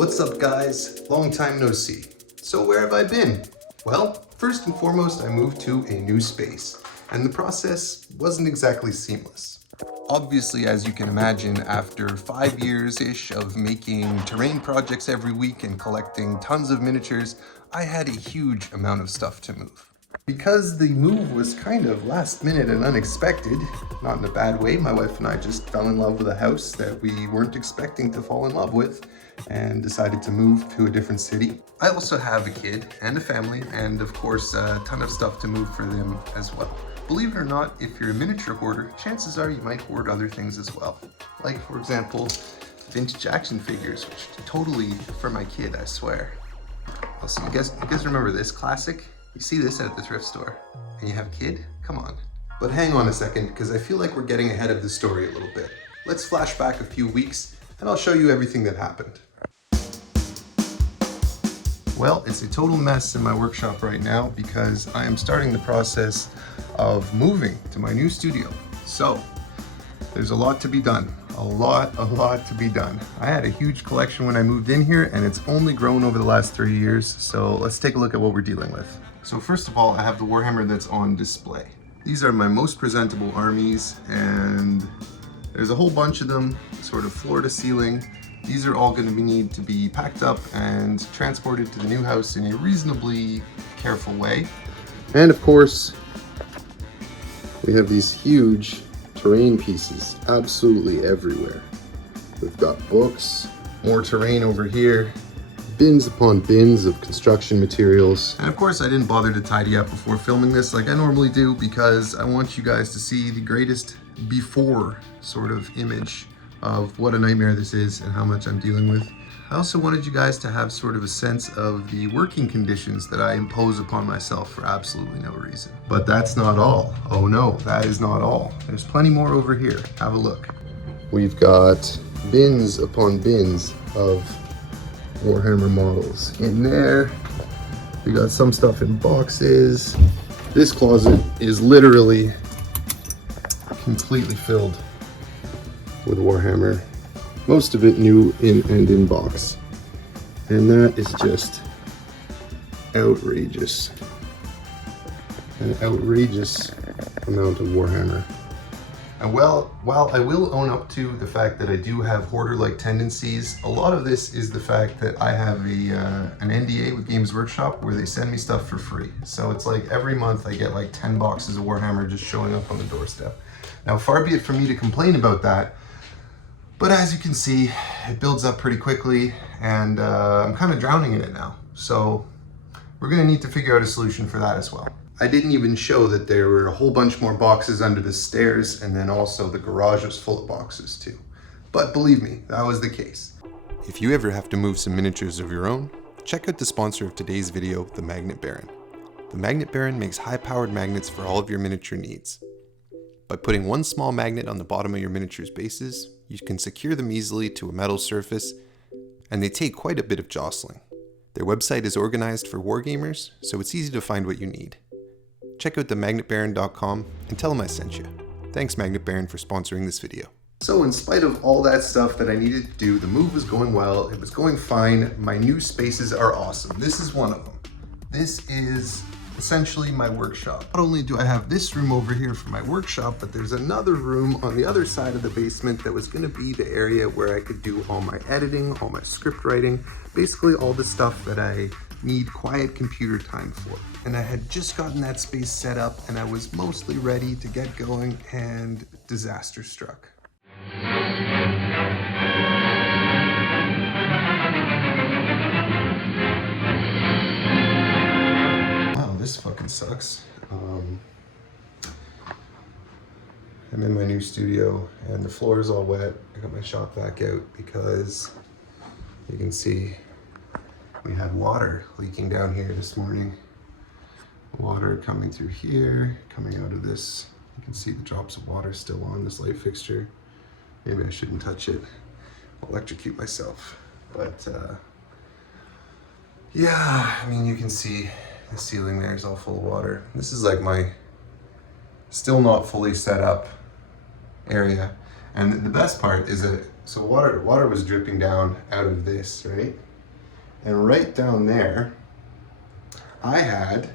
What's up guys? Long time no see. So where have I been? Well, first and foremost, I moved to a new space, and the process wasn't exactly seamless. Obviously, as you can imagine, after 5 years-ish of making terrain projects every week and collecting tons of miniatures, I had a huge amount of stuff to move. Because the move was kind of last minute and unexpected, not in a bad way, my wife and I just fell in love with a house that we weren't expecting to fall in love with and decided to move to a different city. I also have a kid and a family and of course a ton of stuff to move for them as well. Believe it or not, if you're a miniature hoarder, chances are you might hoard other things as well. Like for example, vintage action figures, which totally for my kid, I swear. Also, you guys remember this classic? You see this at the thrift store and you have a kid? Come on. But hang on a second, because I feel like we're getting ahead of the story a little bit. Let's flash back a few weeks and I'll show you everything that happened. Well, it's a total mess in my workshop right now because I am starting the process of moving to my new studio. So there's a lot to be done. A lot to be done. I had a huge collection when I moved in here and it's only grown over the last 3 years. So let's take a look at what we're dealing with. So first of all, I have the Warhammer that's on display. These are my most presentable armies and there's a whole bunch of them, sort of floor to ceiling. These are all going to need to be packed up and transported to the new house in a reasonably careful way. And of course, we have these huge terrain pieces absolutely everywhere. We've got books, more terrain over here, bins upon bins of construction materials. And of course, I didn't bother to tidy up before filming this like I normally do because I want you guys to see the greatest before sort of image of what a nightmare this is and how much I'm dealing with. I also wanted you guys to have sort of a sense of the working conditions that I impose upon myself for absolutely no reason. But that's not all. Oh no, that is not all. There's plenty more over here. Have a look. We've got bins upon bins of Warhammer models. In there, we got some stuff in boxes. This closet is literally completely filled with Warhammer, most of it new in box, and that is just outrageous. An outrageous amount of Warhammer. And well, while I will own up to the fact that I do have hoarder-like tendencies, a lot of this is the fact that I have an NDA with Games Workshop where they send me stuff for free. So it's like every month I get like 10 boxes of Warhammer just showing up on the doorstep. Now, far be it from me to complain about that, but as you can see, it builds up pretty quickly and I'm kind of drowning in it now. So we're gonna need to figure out a solution for that as well. I didn't even show that there were a whole bunch more boxes under the stairs, and then also the garage was full of boxes too. But believe me, that was the case. If you ever have to move some miniatures of your own, check out the sponsor of today's video, the Magnet Baron. The Magnet Baron makes high-powered magnets for all of your miniature needs. By putting one small magnet on the bottom of your miniature's bases, you can secure them easily to a metal surface, and they take quite a bit of jostling. Their website is organized for wargamers, so it's easy to find what you need. Check out themagnetbaron.com and tell them I sent you. Thanks Magnet Baron for sponsoring this video. So in spite of all that stuff that I needed to do, the move was going well, it was going fine. My new spaces are awesome. This is one of them. This is essentially my workshop. Not only do I have this room over here for my workshop, but there's another room on the other side of the basement that was going to be the area where I could do all my editing, all my script writing, basically all the stuff that I need quiet computer time for. And I had just gotten that space set up and I was mostly ready to get going and disaster struck. This fucking sucks. I'm in my new studio and the floor is all wet. I got my shop vac out because you can see we had water leaking down here this morning. Water coming through here, coming out of this. You can see the drops of water still on this light fixture. Maybe I shouldn't touch it. I'll electrocute myself. But yeah, I mean, you can see the ceiling there is all full of water. This is like my still not fully set up area. And the best part is that, so water was dripping down out of this, right? And right down there, I had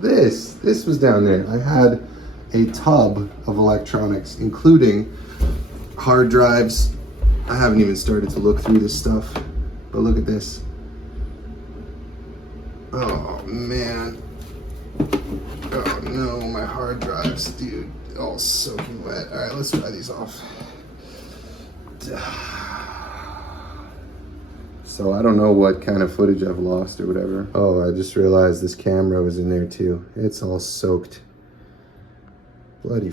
this. This was down there. I had a tub of electronics, including hard drives. I haven't even started to look through this stuff, but look at this. Oh man. Oh no, my hard drives, dude, all soaking wet. All right, let's dry these off. So I don't know what kind of footage I've lost or whatever. Oh, I just realized this camera was in there too. It's all soaked. Bloody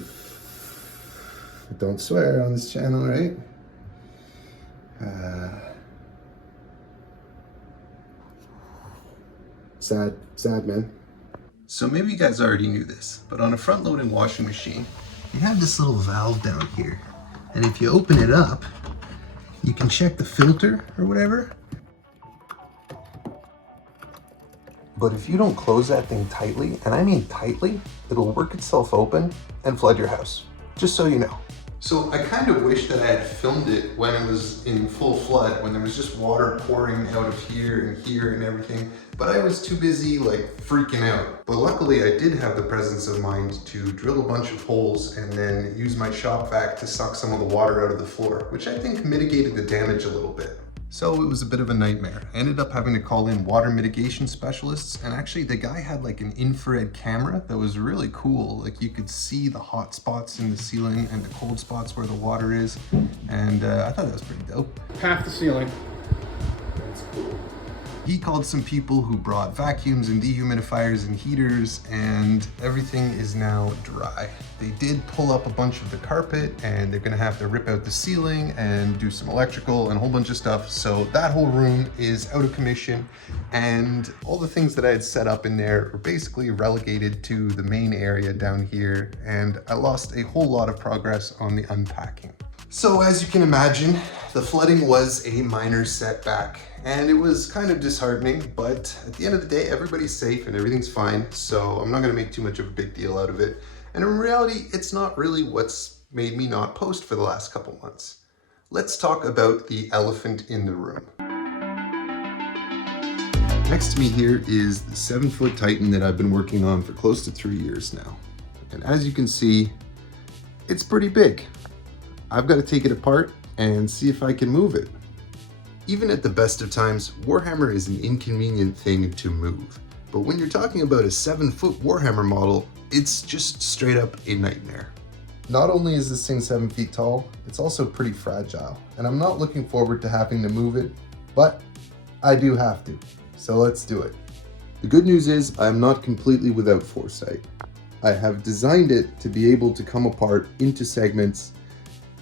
don't swear on this channel, right? Sad man. So maybe you guys already knew this, but on a front-loading washing machine, you have this little valve down here. And if you open it up, you can check the filter or whatever. But if you don't close that thing tightly, and I mean tightly, it'll work itself open and flood your house. Just so you know. So I kind of wish that I had filmed it when it was in full flood, when there was just water pouring out of here and everything, but I was too busy like freaking out. But luckily I did have the presence of mind to drill a bunch of holes and then use my shop vac to suck some of the water out of the floor, which I think mitigated the damage a little bit. So it was a bit of a nightmare. I ended up having to call in water mitigation specialists, and actually the guy had like an infrared camera that was really cool. Like you could see the hot spots in the ceiling and the cold spots where the water is, and I thought that was pretty dope. Half the ceiling. That's cool. He called some people who brought vacuums and dehumidifiers and heaters, and everything is now dry. They did pull up a bunch of the carpet, and they're gonna have to rip out the ceiling and do some electrical and a whole bunch of stuff. So that whole room is out of commission, and all the things that I had set up in there are basically relegated to the main area down here, and I lost a whole lot of progress on the unpacking. So as you can imagine, the flooding was a minor setback, and it was kind of disheartening, but at the end of the day, everybody's safe and everything's fine, so I'm not gonna make too much of a big deal out of it. And in reality, it's not really what's made me not post for the last couple months. Let's talk about the elephant in the room. Next to me here is the 7-foot Titan that I've been working on for close to 3 years now. And as you can see, it's pretty big. I've got to take it apart and see if I can move it. Even at the best of times, Warhammer is an inconvenient thing to move. But when you're talking about a 7-foot Warhammer model, it's just straight up a nightmare. Not only is this thing 7 feet tall, it's also pretty fragile, and I'm not looking forward to having to move it, but I do have to, so let's do it. The good news is I'm not completely without foresight. I have designed it to be able to come apart into segments,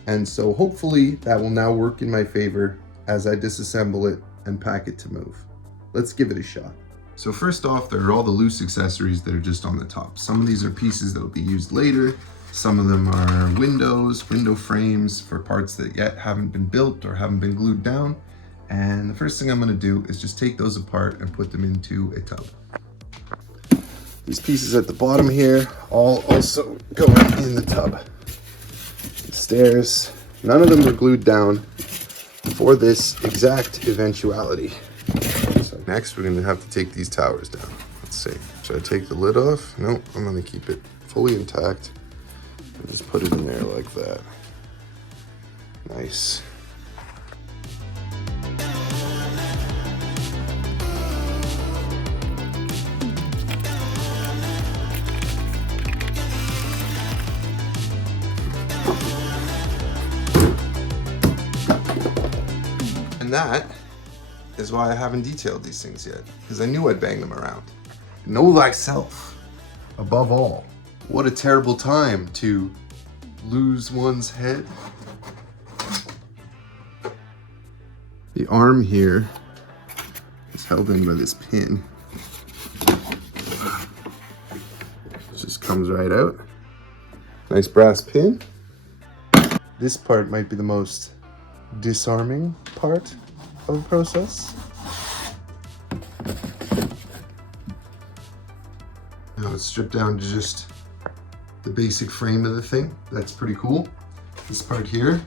and so hopefully that will now work in my favor as I disassemble it and pack it to move. Let's give it a shot. So first off, there are all the loose accessories that are just on the top. Some of these are pieces that will be used later. Some of them are windows, window frames for parts that yet haven't been built or haven't been glued down. And the first thing I'm gonna do is just take those apart and put them into a tub. These pieces at the bottom here all also go in the tub. The stairs, none of them were glued down for this exact eventuality. So next we're gonna have to take these towers down. Let's see, should I take the lid off? No, I'm gonna keep it fully intact and just put it in there like that. Nice. And that is why I haven't detailed these things yet, because I knew I'd bang them around. Know thyself above all. What a terrible time to lose one's head. The arm here is held in by this pin. It just comes right out. Nice brass pin. This part might be the most disarming part of the process. Now it's stripped down to just the basic frame of the thing. That's pretty cool. This part here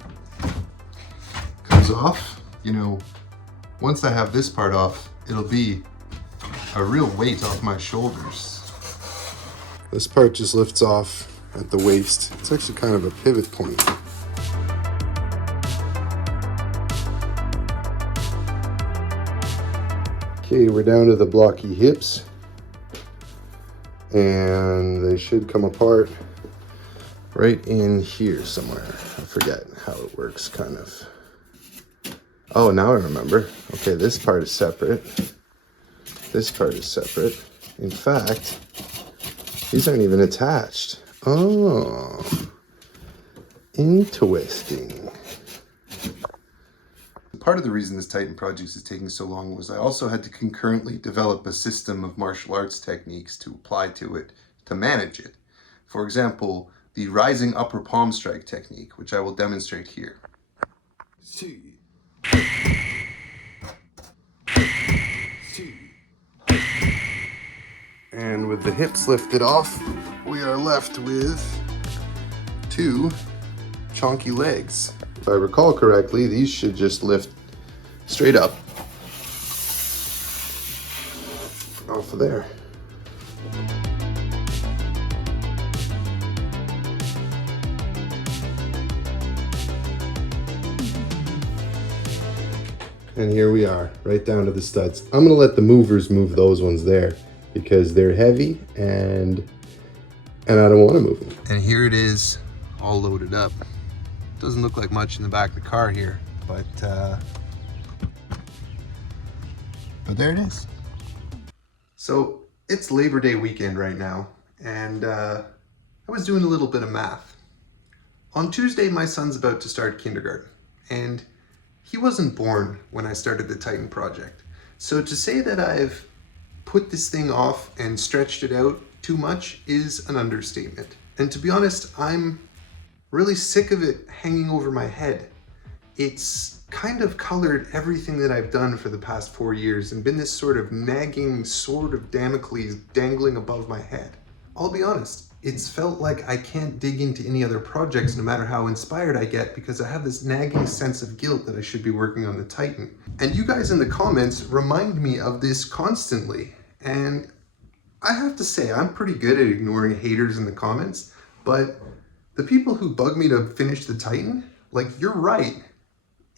comes off. You know, once I have this part off, it'll be a real weight off my shoulders. This part just lifts off at the waist. It's actually kind of a pivot point. Okay, we're down to the blocky hips, and they should come apart right in here somewhere. I forget how it works, kind of. Oh, now I remember. Okay, this part is separate. This part is separate. In fact, these aren't even attached. Oh, interesting. Part of the reason this Titan project is taking so long was I also had to concurrently develop a system of martial arts techniques to apply to it, to manage it. For example, the rising upper palm strike technique, which I will demonstrate here. And with the hips lifted off, we are left with two chonky legs. If I recall correctly, these should just lift straight up off of there. And here we are, right down to the studs. I'm gonna let the movers move those ones there because they're heavy and I don't want to move them. And here it is, all loaded up. Doesn't look like much in the back of the car here, but there it is. So it's Labor Day weekend right now, and I was doing a little bit of math. On Tuesday, my son's about to start kindergarten, and he wasn't born when I started the Titan project. So to say that I've put this thing off and stretched it out too much is an understatement. And to be honest, I'm really sick of it hanging over my head. It's kind of colored everything that I've done for the past 4 years and been this sort of nagging sword of Damocles dangling above my head. I'll be honest, it's felt like I can't dig into any other projects no matter how inspired I get because I have this nagging sense of guilt that I should be working on the Titan. And you guys in the comments remind me of this constantly. And I have to say, I'm pretty good at ignoring haters in the comments, but the people who bug me to finish the Titan, like, you're right.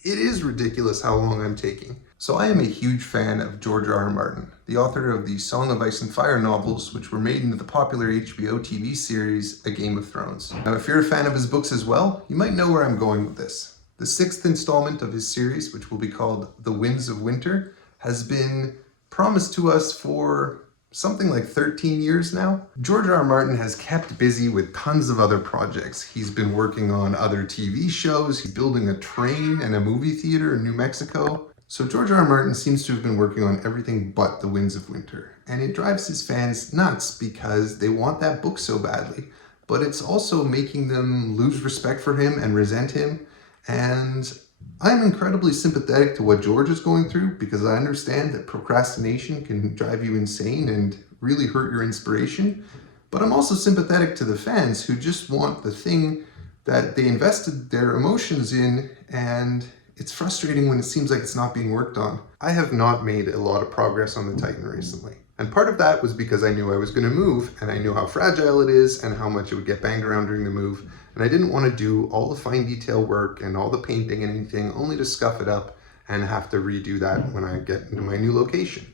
It is ridiculous how long I'm taking. So I am a huge fan of George R.R. Martin, the author of the Song of Ice and Fire novels, which were made into the popular HBO TV series, A Game of Thrones. Now, if you're a fan of his books as well, you might know where I'm going with this. The 6th installment of his series, which will be called The Winds of Winter, has been promised to us for something like 13 years now. George R.R. Martin has kept busy with tons of other projects. He's been working on other TV shows, he's building a train and a movie theater in New Mexico. So George R.R. Martin seems to have been working on everything but The Winds of Winter. And it drives his fans nuts because they want that book so badly, but it's also making them lose respect for him and resent him. And I'm incredibly sympathetic to what George is going through because I understand that procrastination can drive you insane and really hurt your inspiration. But I'm also sympathetic to the fans who just want the thing that they invested their emotions in, and it's frustrating when it seems like it's not being worked on. I have not made a lot of progress on the Titan recently. And part of that was because I knew I was going to move, and I knew how fragile it is and how much it would get banged around during the move. And I didn't want to do all the fine detail work and all the painting and anything only to scuff it up and have to redo that when I get into my new location.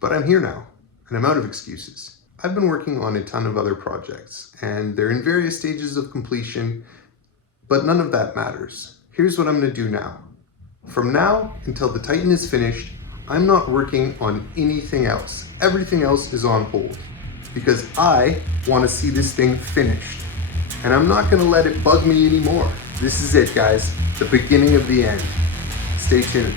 But I'm here now, and I'm out of excuses. I've been working on a ton of other projects, and they're in various stages of completion, but none of that matters. Here's what I'm going to do now. From now until the Titan is finished, I'm not working on anything else. Everything else is on hold because I want to see this thing finished. And I'm not going to let it bug me anymore. This is it, guys. The beginning of the end. Stay tuned.